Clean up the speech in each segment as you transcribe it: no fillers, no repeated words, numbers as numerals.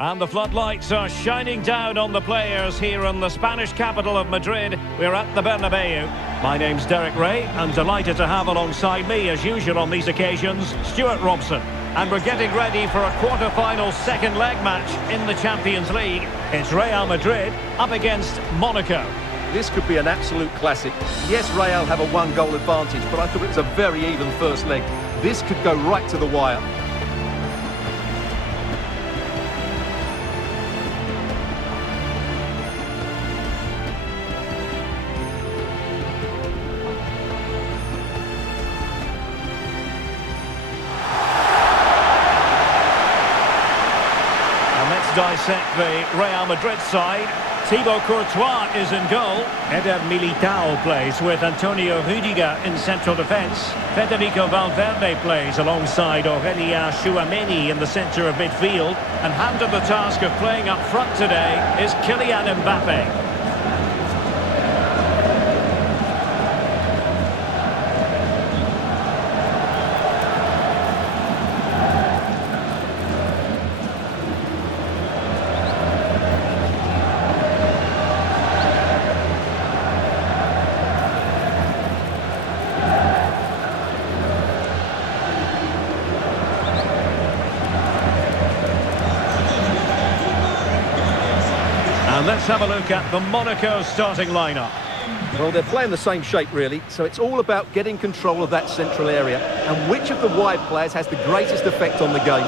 And the floodlights are shining down on the players here in the Spanish capital of Madrid. We're at the Bernabeu. My name's Derek Ray, and delighted to have alongside me, as usual on these occasions, Stuart Robson. And we're getting ready for a quarter-final second leg match in the Champions League. It's Real Madrid up against Monaco. This could be an absolute classic. Yes, Real have a one-goal advantage, but I thought it was a very even first leg. This could go right to the wire. Dissect the Real Madrid side. Thibaut Courtois is in goal. Eder Militao plays with Antonio Rudiger in central defence. Federico Valverde plays alongside Aurélien Tchouameni in the centre of midfield. And handed the task of playing up front today is Kylian Mbappe. And let's have a look at the Monaco starting lineup. Well, they're playing the same shape, really, so it's all about getting control of that central area and which of the wide players has the greatest effect on the game.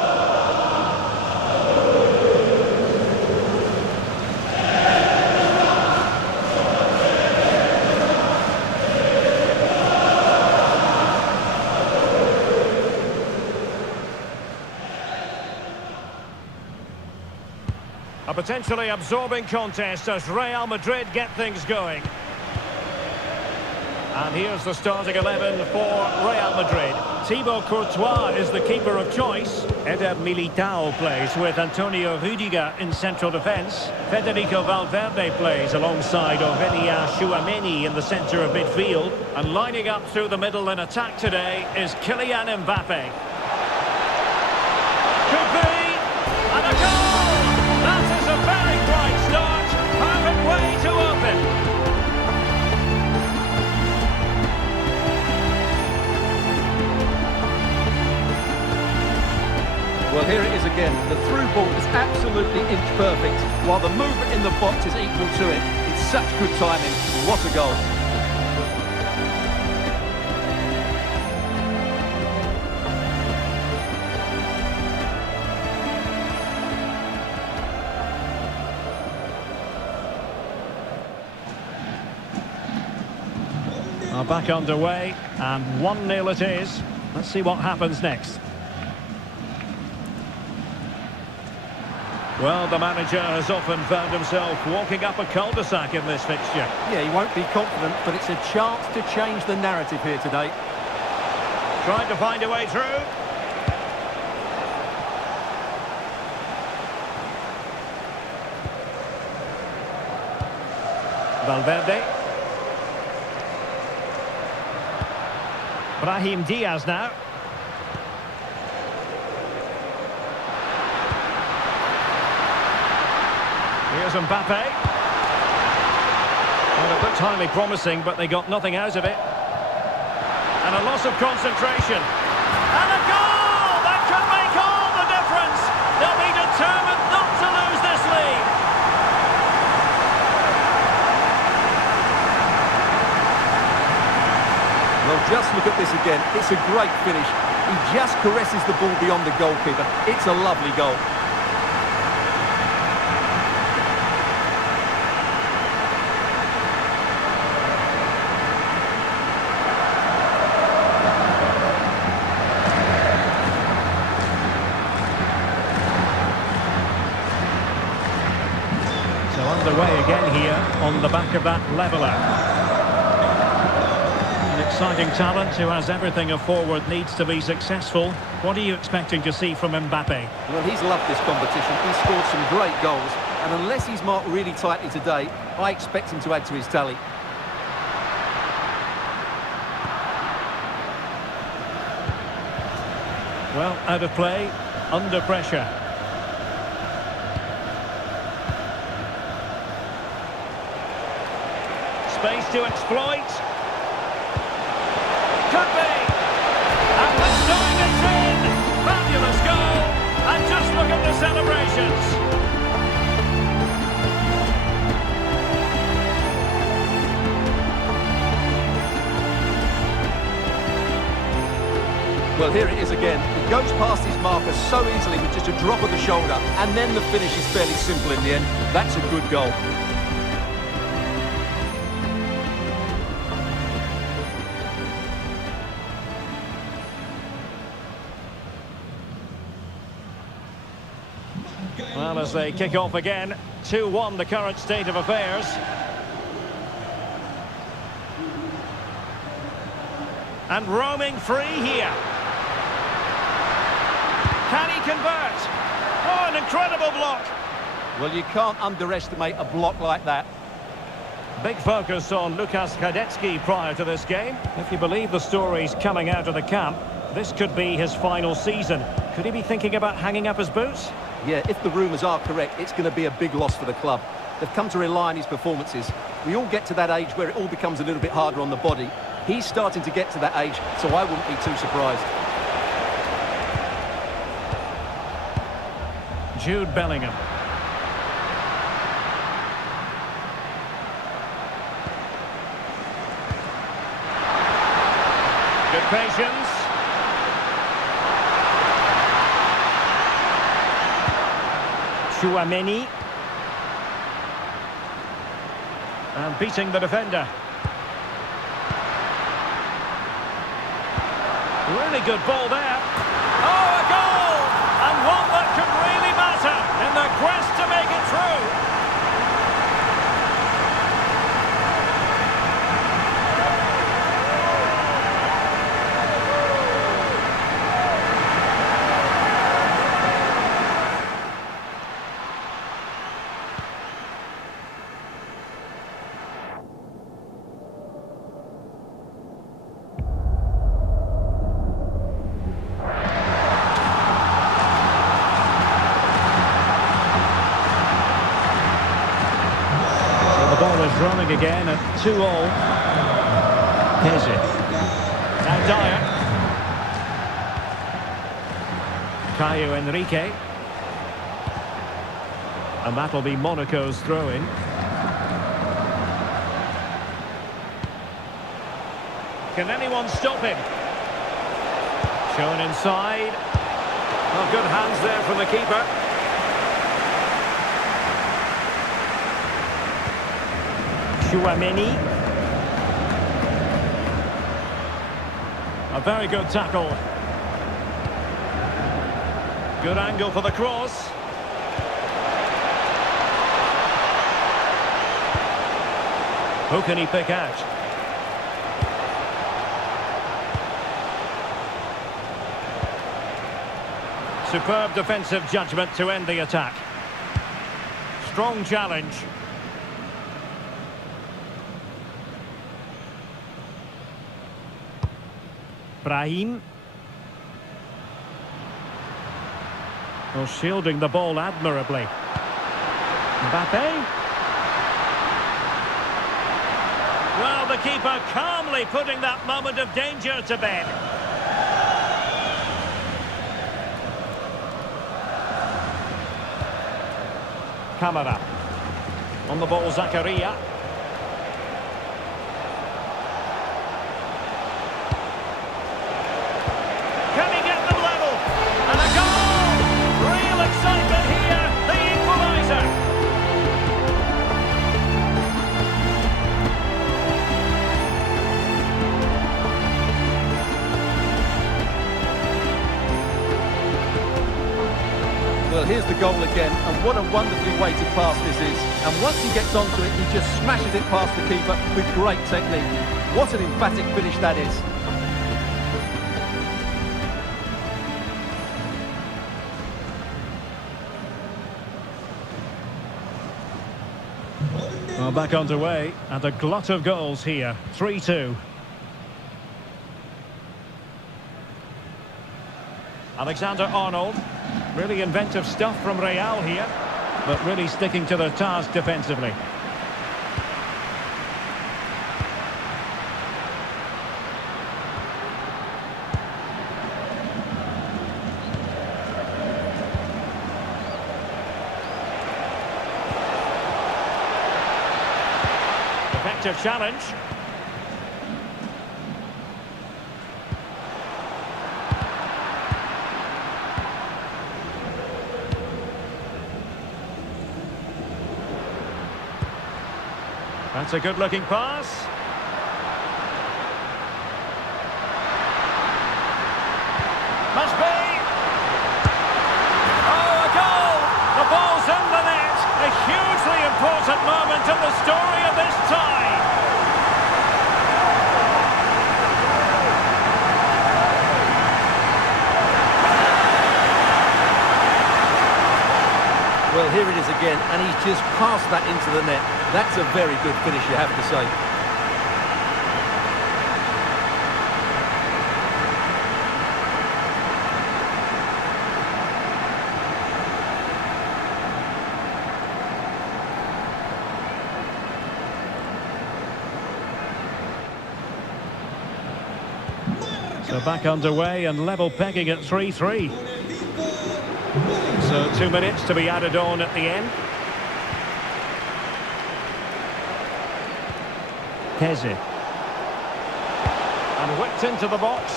A potentially absorbing contest as Real Madrid get things going. And here's the starting 11 for Real Madrid. Thibaut Courtois is the keeper of choice. Eder Militao plays with Antonio Rudiger in central defence. Federico Valverde plays alongside Aurélien Tchouameni in the centre of midfield. And lining up through the middle in attack today is Kylian Mbappe. Could be, and a goal! That is a very bright start. Perfect way to open. Well, here it is again. The through ball is absolutely inch perfect, while the movement in the box is equal to it. It's such good timing. What a goal. Back underway, and 1-0 it is. Let's see what happens next. Well, the manager has often found himself walking up a cul-de-sac in this fixture. Yeah, he won't be confident, but it's a chance to change the narrative here today. Trying to find a way through. Valverde. Brahim Diaz now. Here's Mbappe. Well, it looked highly promising, but they got nothing out of it. And a loss of concentration. And a goal! That could make all the difference. They'll be determined not to lose this lead. Well, just look at this again. It's a great finish. He just caresses the ball beyond the goalkeeper. It's a lovely goal. So underway again here on the back of that leveller. Exciting talent who has everything a forward needs to be successful. What are you expecting to see from Mbappe? Well, he's loved this competition. He's scored some great goals. And unless he's marked really tightly today, I expect him to add to his tally. Well, out of play, under pressure. Space to exploit. Could be. And this time it's in. Fabulous goal. And just look at the celebrations. Well, here it is again. He goes past his marker so easily with just a drop of the shoulder, and then the finish is fairly simple in the end. That's a good goal. Well, as they kick off again, 2-1 the current state of affairs. And roaming free here. Can he convert? Oh, an incredible block. Well, you can't underestimate a block like that. Big focus on Lukas Hradecky prior to this game. If you believe the stories coming out of the camp, this could be his final season. Could he be thinking about hanging up his boots? Yeah, if the rumours are correct, it's going to be a big loss for the club. They've come to rely on his performances. We all get to that age where it all becomes a little bit harder on the body. He's starting to get to that age, so I wouldn't be too surprised. Jude Bellingham. Good patience. Chouameni. And beating the defender. Really good ball there. Oh, a goal! And one that could really matter in the quest to make it through. Running again at 2-all. Here's it. Now Dyer. Caio Henrique. And that'll be Monaco's throw-in. Can anyone stop him? Shown inside. Well, good hands there from the keeper. Chouameni. A very good tackle. Good angle for the cross. Who can he pick out? Superb defensive judgment to end the attack. Strong challenge. Brahim. Oh, shielding the ball admirably. Mbappe. Well, the keeper calmly putting that moment of danger to bed. Camara. On the ball, Zakaria. Can he get them level? And a goal! Real excitement here, the equaliser. Well, here's the goal again, and what a wonderfully weighted pass this is. And once he gets onto it, he just smashes it past the keeper with great technique. What an emphatic finish that is. Well, back underway, and a glut of goals here. 3-2. Alexander-Arnold. Really inventive stuff from Real here, but really sticking to their task defensively. effective challenge. That's a good-looking pass. Must be. Oh, a goal! The ball's in the net. A hugely important moment in the story of this tie. Well, here it is again, and he's just passed that into the net. That's a very good finish, you have to say. So back underway and level pegging at 3-3. So 2 minutes to be added on at the end. Keze. And whipped into the box.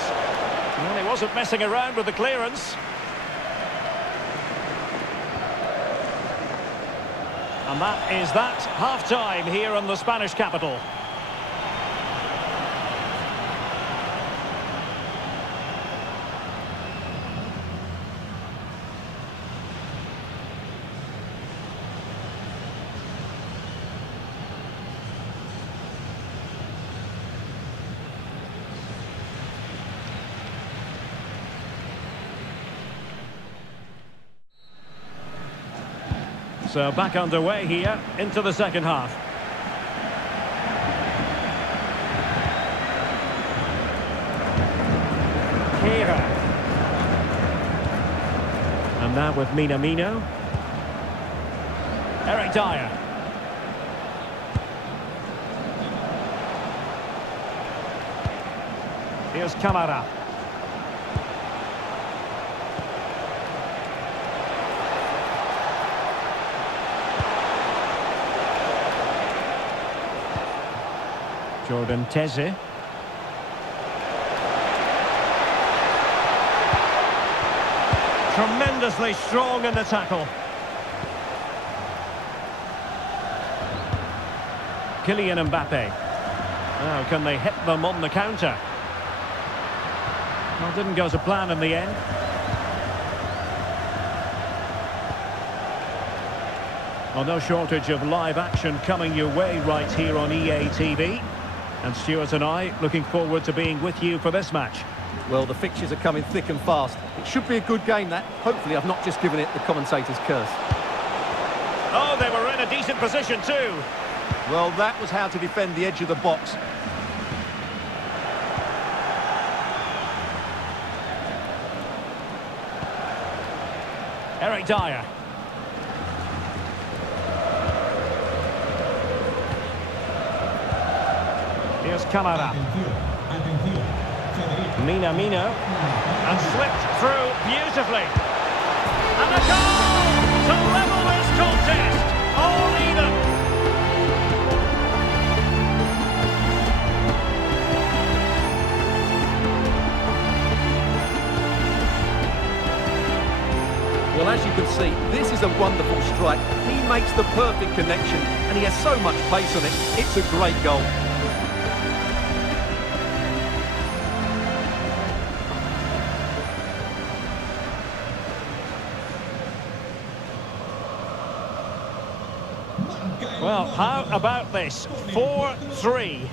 Well, he wasn't messing around with the clearance. And that is that. Half-time here in the Spanish capital. So back underway here into the second half. Kehrer. And now with Minamino. Eric Dyer. Here's Camara. Jordan Teze. Tremendously strong in the tackle. Kylian Mbappe. Now, can they hit them on the counter? Well, didn't go to plan in the end. Well, no shortage of live action coming your way right here on EA TV. And Stuart and I looking forward to being with you for this match. Well, the fixtures are coming thick and fast. It should be a good game, that. Hopefully I've not just given it the commentator's curse. Oh, they were in a decent position too. Well, that was how to defend the edge of the box. Eric Dyer. Here's Camara. Minamino. And slipped through beautifully. And a goal to level this contest. All even. Well, as you can see, this is a wonderful strike. He makes the perfect connection, and he has so much pace on it. It's a great goal. Well, how about this? 4-3.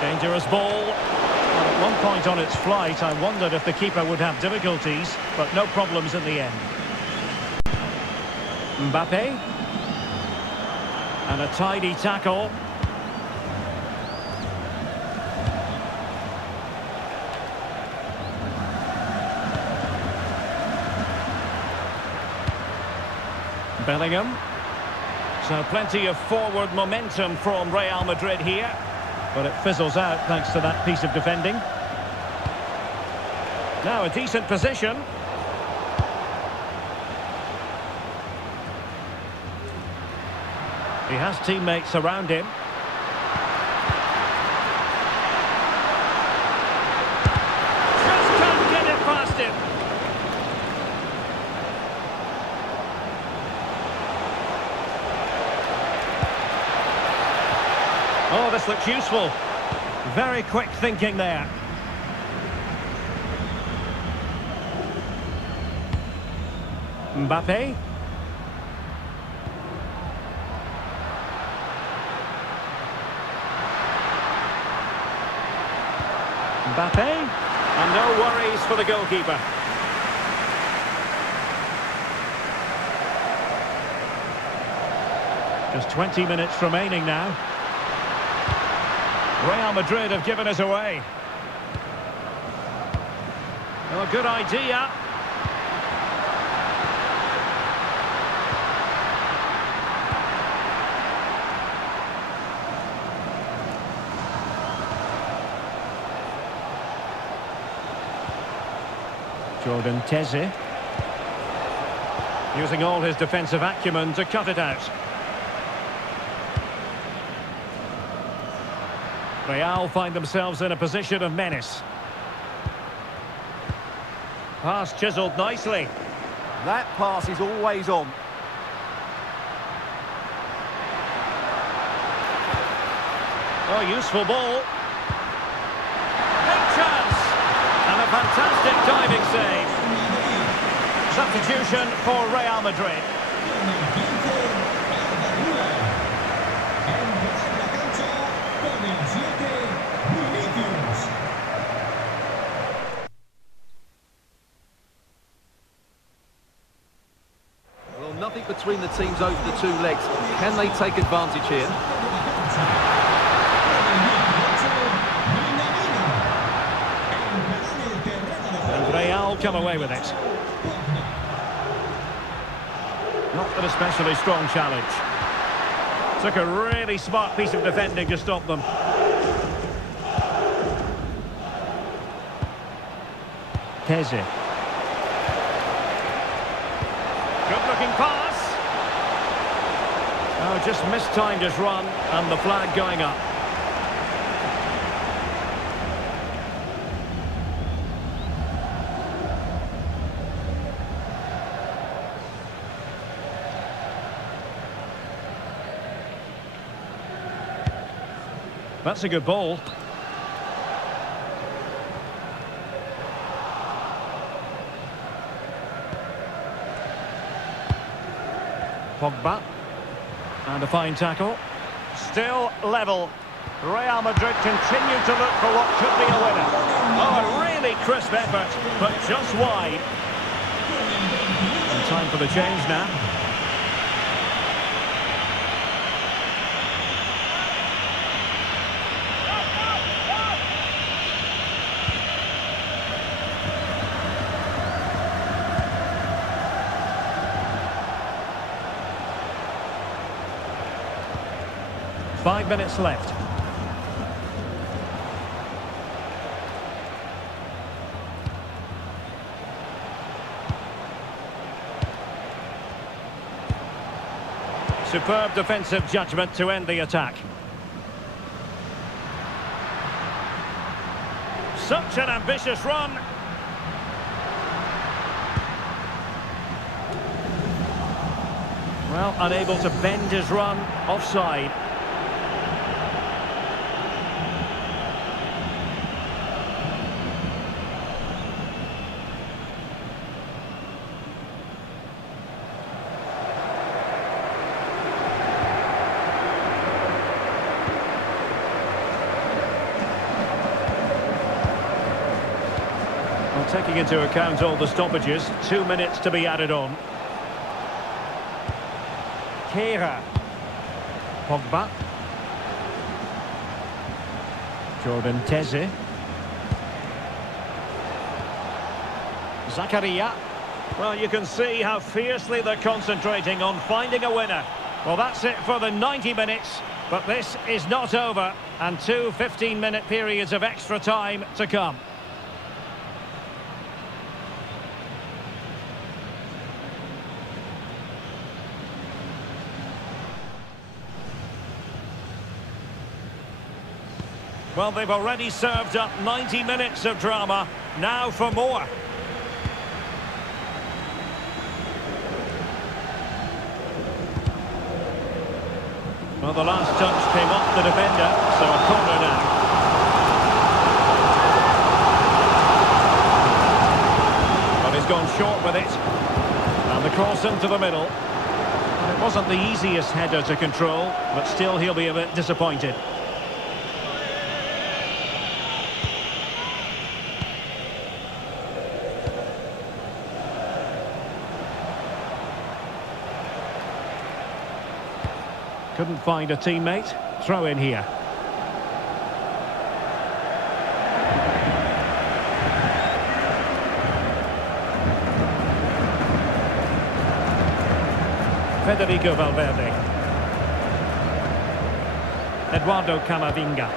Dangerous ball. At one point on its flight, I wondered if the keeper would have difficulties, but no problems in the end. Mbappe. And a tidy tackle. Bellingham. So plenty of forward momentum from Real Madrid here, but it fizzles out thanks to that piece of defending. Now a decent position. He has teammates around him. Just can't get it past him. Oh, this looks useful. Very quick thinking there. Mbappe. Mbappe. And no worries for the goalkeeper. Just 20 minutes remaining now. Real Madrid have given us away. Oh, good idea. Jordan Teze. Using all his defensive acumen to cut it out. Real find themselves in a position of menace. Pass chiselled nicely. That pass is always on. Oh, useful ball. Big chance. And a fantastic diving save. Substitution for Real Madrid. Well, nothing between the teams over the two legs. Can they take advantage here? And Real come away with it. Not an especially strong challenge. Took a really smart piece of defending to stop them. Teze. Good-looking pass. Oh, just mistimed his run, and the flag going up. That's a good ball. Pogba. And a fine tackle. Still level. Real Madrid continue to look for what could be a winner. Oh, a really crisp effort, but just wide. And time for the change now. Five minutes left. Superb defensive judgment to end the attack. Such an ambitious run. Well, unable to bend his run, offside. Well, taking into account all the stoppages, 2 minutes to be added on. Kehrer. Pogba. Jordan Teze. Zakaria. Well, you can see how fiercely they're concentrating on finding a winner. Well, that's it for the 90 minutes, but this is not over, and two 15-minute periods of extra time to come. Well, they've already served up 90 minutes of drama. Now for more. Well, the last touch came off the defender, so a corner now. But he's gone short with it. And the cross into the middle. It wasn't the easiest header to control, but still he'll be a bit disappointed. Couldn't find a teammate. Throw in here. Federico Valverde. Eduardo Camavinga.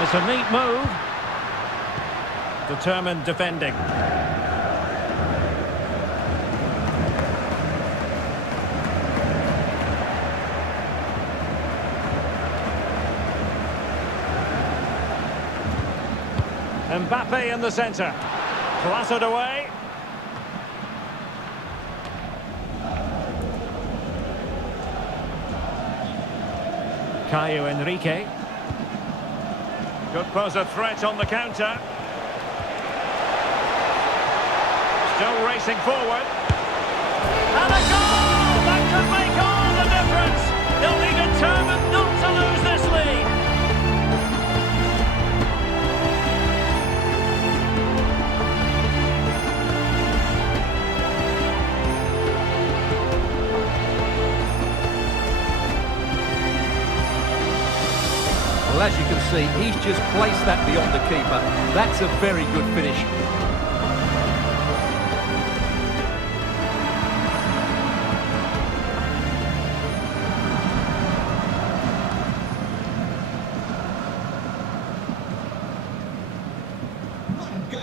It's a neat move. Determined defending. Mbappe in the centre. Clattered away. Caio Henrique. Could pose a threat on the counter. Still racing forward. And a goal! That could make all the difference. They'll be determined not to lose this lead. Well, as you can see, he's just placed that beyond the keeper. That's a very good finish.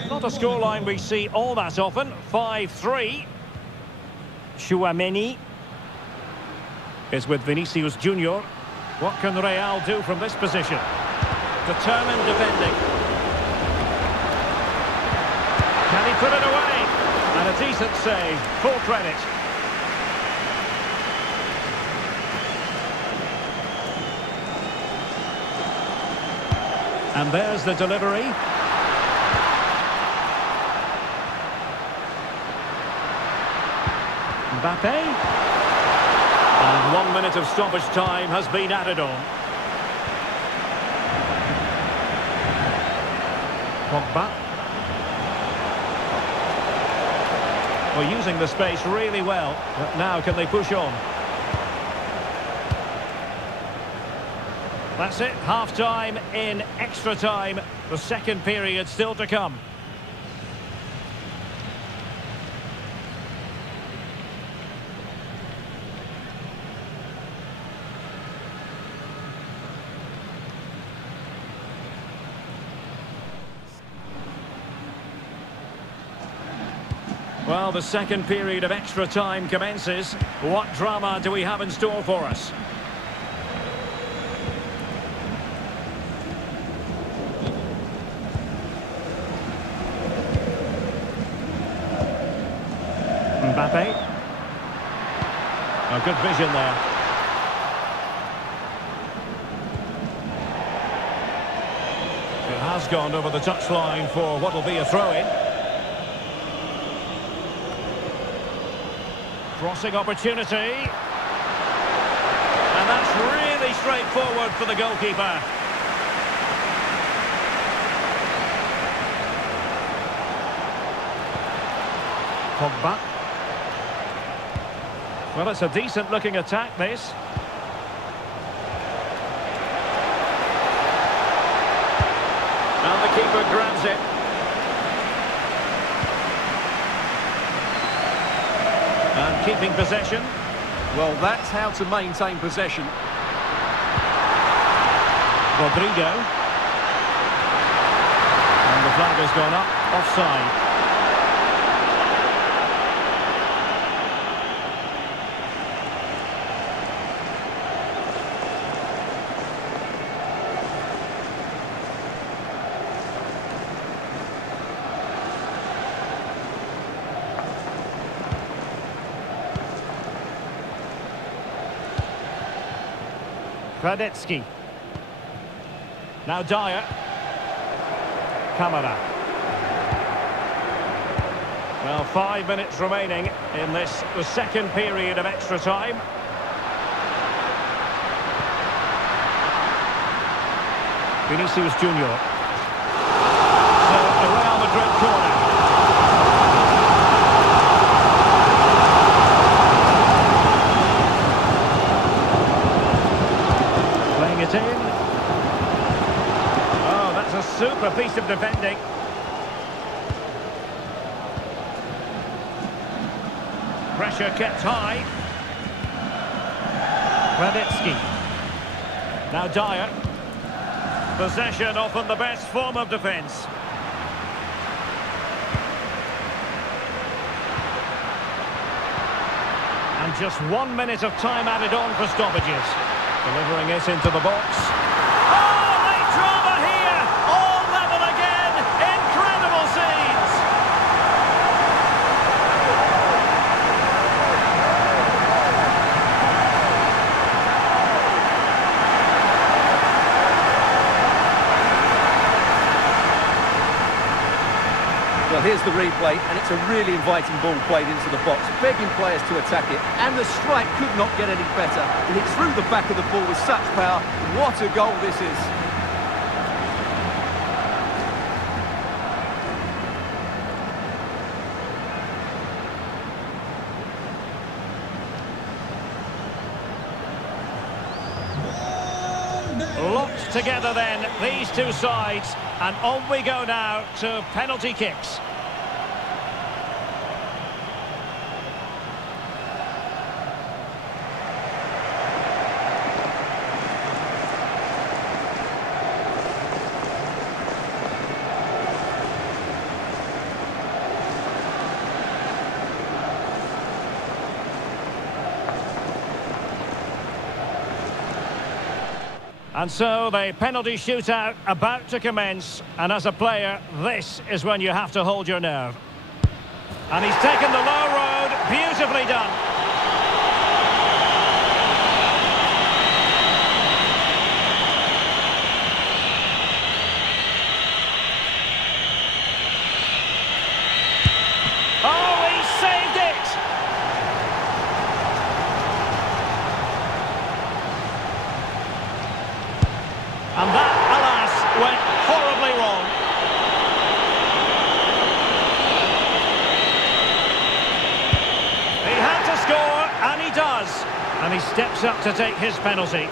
Not a scoreline we see all that often. 5-3. Chouameni is with Vinicius Junior. What can Real do from this position? Determined defending. Can he put it away? And a decent save. Full credit. And there's the delivery. Mbappe. And 1 minute of stoppage time has been added on. Pogba. Well, using the space really well, but now can they push on? That's it, half-time in extra time. The second period still to come. Well, the second period of extra time commences. What drama do we have in store for us? Mbappe. A good vision there. It has gone over the touchline for what will be a throw-in. Crossing opportunity. And that's really straightforward for the goalkeeper. Pogba. Well, it's a decent-looking attack, this. And the keeper grabs it. And keeping possession. Well, that's how to maintain possession. Rodrigo. And the flag has gone up, offside. Radetsky. Now Dyer. Camara. Well, 5 minutes remaining in this, the second period of extra time. Vinicius Junior. So, a Real Madrid corner. Playing it in. Oh, that's a super piece of defending. Pressure kept high. Radetsky. Now Dyer. Possession often the best form of defence. And just 1 minute of time added on for stoppages. Delivering it into the box. Oh, late drama here! All level again! Incredible scenes! Well, here's the replay, and it's a really inviting ball played into the box, begging players to attack it, and the strike could not get any better. It hit through the back of the ball with such power. What a goal this is. Locked together then, these two sides, and on we go now to penalty kicks. And so the penalty shootout about to commence, and as a player, this is when you have to hold your nerve. And he's taken the low road, beautifully done. Oh, he saved it! And that, alas, went horribly wrong. He had to score, and he does. And he steps up to take his penalty.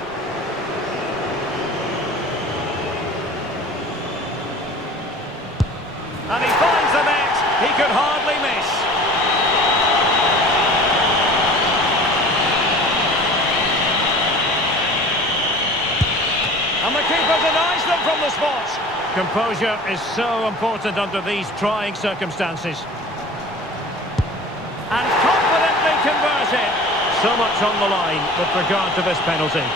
And he finds the net. He could hardly miss. And the keeper denies them from the spot. Composure is so important under these trying circumstances. And confidently converted. So much on the line with regard to this penalty.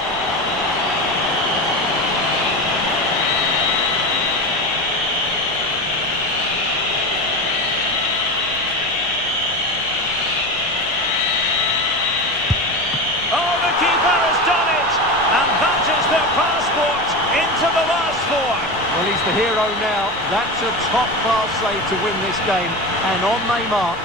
Oh, the keeper has done it. And that is their passport into the last four. Well, he's the hero now. That's a top-class save to win this game. And on they march.